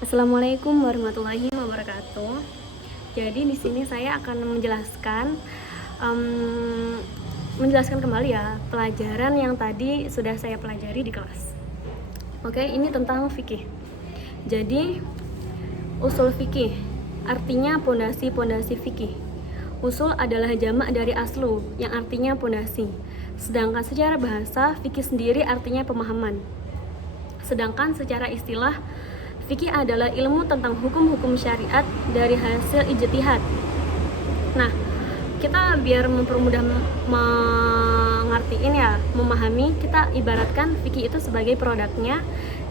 Assalamualaikum warahmatullahi wabarakatuh. Jadi di sini saya akan menjelaskan kembali ya pelajaran yang tadi sudah saya pelajari di kelas. Oke, ini tentang fikih. Jadi usul fikih artinya pondasi-pondasi fikih. Usul adalah jamak dari aslu yang artinya pondasi. Sedangkan secara bahasa fikih sendiri artinya pemahaman. Sedangkan secara istilah fikih adalah ilmu tentang hukum-hukum syariat dari hasil ijtihad. Nah, kita biar mempermudah mengertiin ya, memahami, kita ibaratkan fikih itu sebagai produknya,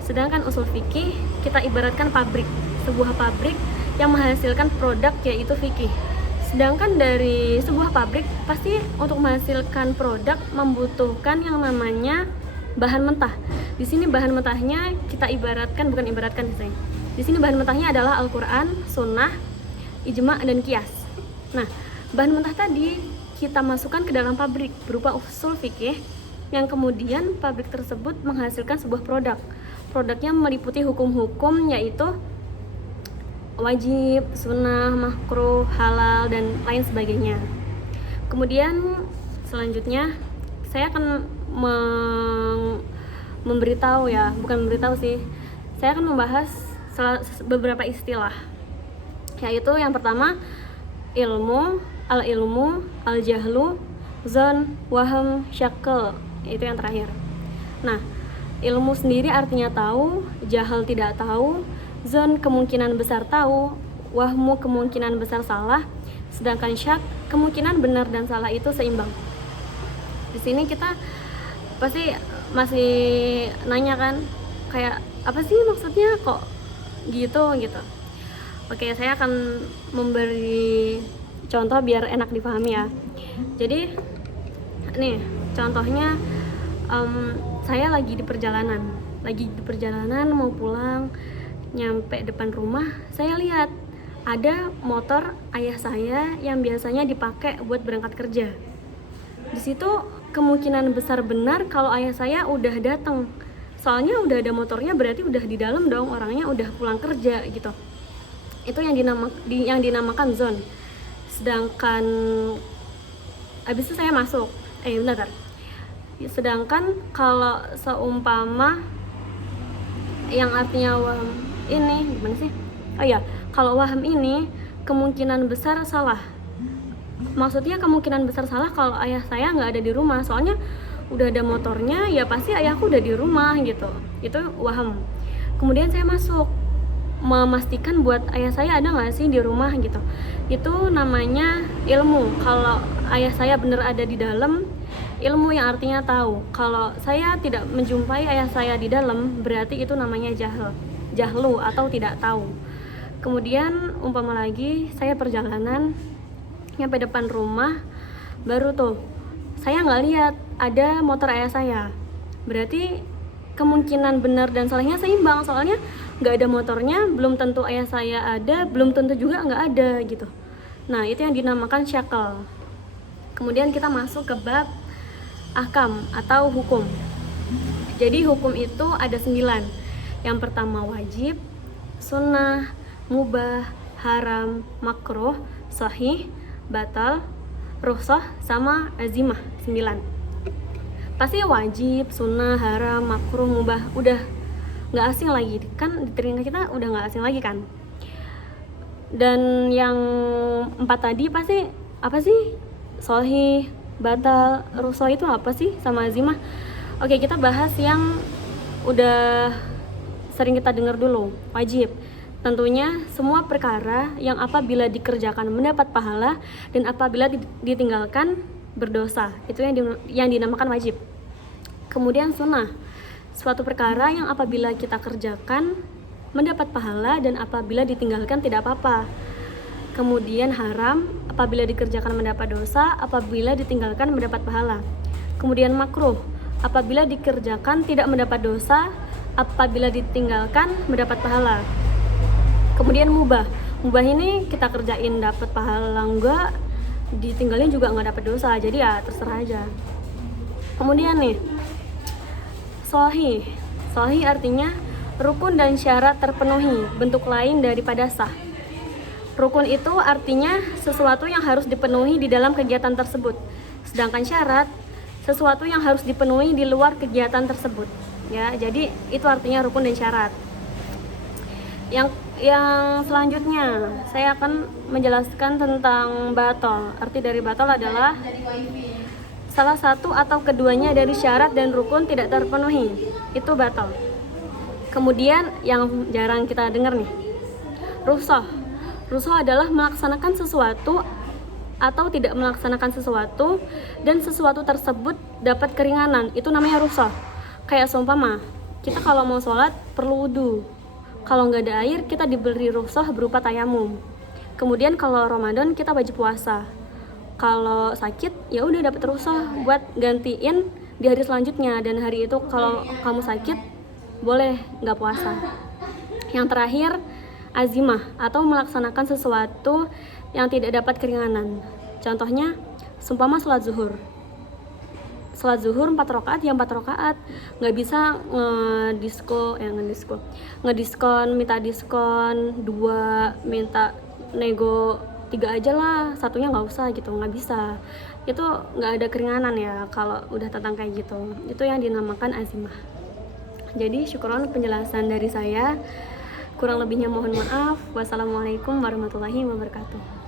sedangkan usul fikih kita ibaratkan pabrik, sebuah pabrik yang menghasilkan produk yaitu fikih. Sedangkan dari sebuah pabrik pasti untuk menghasilkan produk membutuhkan yang namanya bahan mentah. Di sini bahan mentahnya kita di sini bahan mentahnya adalah Al-Qur'an, Sunnah, Ijma' dan Qiyas. Nah, bahan mentah tadi kita masukkan ke dalam pabrik berupa usul fikih yang kemudian pabrik tersebut menghasilkan sebuah produk. Produknya meliputi hukum-hukum yaitu wajib, sunnah, makruh, halal, dan lain sebagainya. Kemudian selanjutnya saya akan saya akan membahas beberapa istilah, yaitu yang pertama ilmu, al-ilmu, al-jahlu, zon, waham, syakl, itu yang terakhir. Nah, ilmu sendiri artinya tahu, jahal tidak tahu, zon kemungkinan besar tahu, wahmu kemungkinan besar salah, sedangkan syak kemungkinan benar dan salah itu seimbang. Di sini kita pasti masih nanya kan, kayak apa sih maksudnya kok gitu. Oke, saya akan memberi contoh biar enak dipahami ya. Jadi nih contohnya, saya lagi di perjalanan mau pulang, nyampe depan rumah saya lihat ada motor ayah saya yang biasanya dipakai buat berangkat kerja. Di situ kemungkinan besar benar kalau ayah saya udah datang, soalnya udah ada motornya, berarti udah di dalam dong, orangnya udah pulang kerja gitu. Itu yang dinamakan zon. Sedangkan abis itu saya masuk sedangkan kalau seumpama yang artinya waham ini gimana sih? Kalau waham ini kemungkinan besar salah. Maksudnya kemungkinan besar salah kalau ayah saya nggak ada di rumah, soalnya udah ada motornya, ya pasti ayahku udah di rumah gitu. Itu waham. Kemudian saya masuk, memastikan buat ayah saya ada nggak sih di rumah gitu. Itu namanya ilmu. Kalau ayah saya bener ada di dalam, ilmu yang artinya tahu. Kalau saya tidak menjumpai ayah saya di dalam, berarti itu namanya jahlu atau tidak tahu. Kemudian umpama lagi saya perjalanan nyampe depan rumah, baru tuh saya nggak lihat ada motor ayah saya, berarti kemungkinan benar dan salahnya seimbang, soalnya nggak ada motornya belum tentu ayah saya ada, belum tentu juga nggak ada gitu. Nah, itu yang dinamakan syakl. Kemudian kita masuk ke bab ahkam atau hukum. Jadi hukum itu ada 9. Yang pertama wajib, sunnah, mubah, haram, makruh, sahih, batal, rukhsah, sama azimah. 9. Pasti wajib, sunnah, haram, makruh, mubah udah nggak asing lagi kan, di telinga kita udah nggak asing lagi kan. Dan yang 4 tadi pasti apa sih? Sahih, batal, rukhsah itu apa sih, sama azimah. Oke, kita bahas yang udah sering kita dengar dulu. Wajib tentunya semua perkara yang apabila dikerjakan mendapat pahala dan apabila ditinggalkan berdosa, itu yang dinamakan wajib. Kemudian sunnah, suatu perkara yang apabila kita kerjakan mendapat pahala dan apabila ditinggalkan tidak apa-apa. Kemudian haram, apabila dikerjakan mendapat dosa, apabila ditinggalkan mendapat pahala. Kemudian makruh, apabila dikerjakan tidak mendapat dosa, apabila ditinggalkan mendapat pahala. Kemudian mubah ini kita kerjain dapat pahala enggak, ditinggalin juga nggak dapat dosa, jadi ya terserah aja. Kemudian nih sahih artinya Rukun dan syarat terpenuhi, bentuk lain daripada sah. Rukun itu artinya sesuatu yang harus dipenuhi di dalam kegiatan tersebut. Sedangkan syarat, sesuatu yang harus dipenuhi di luar kegiatan tersebut. Ya, jadi itu artinya rukun dan syarat. Yang selanjutnya, saya akan menjelaskan tentang batol. Arti dari batol adalah salah satu atau keduanya dari syarat dan rukun tidak terpenuhi. Itu batol. Kemudian yang jarang kita dengar nih, rukhsah. Rukhsah adalah melaksanakan sesuatu atau tidak melaksanakan sesuatu dan sesuatu tersebut dapat keringanan. Itu namanya rukhsah. Kayak seumpama, kita kalau mau sholat perlu wudu. Kalau nggak ada air, kita diberi rukhsah berupa tayamum. Kemudian kalau Ramadan kita wajib puasa. Kalau sakit, ya udah dapat rukhsah buat gantiin di hari selanjutnya. Dan hari itu kalau kamu sakit, boleh nggak puasa. Yang terakhir, azimah atau melaksanakan sesuatu yang tidak dapat keringanan. Contohnya, seumpama sholat zuhur 4 rakaat ya 4 rakaat, nggak bisa ngediskon, minta diskon 2, minta nego 3 aja lah, satunya nggak usah gitu, nggak bisa. Itu nggak ada keringanan ya kalau udah tentang kayak gitu. Itu yang dinamakan azimah. Jadi syukron penjelasan dari saya. Kurang lebihnya mohon maaf. Wassalamualaikum warahmatullahi wabarakatuh.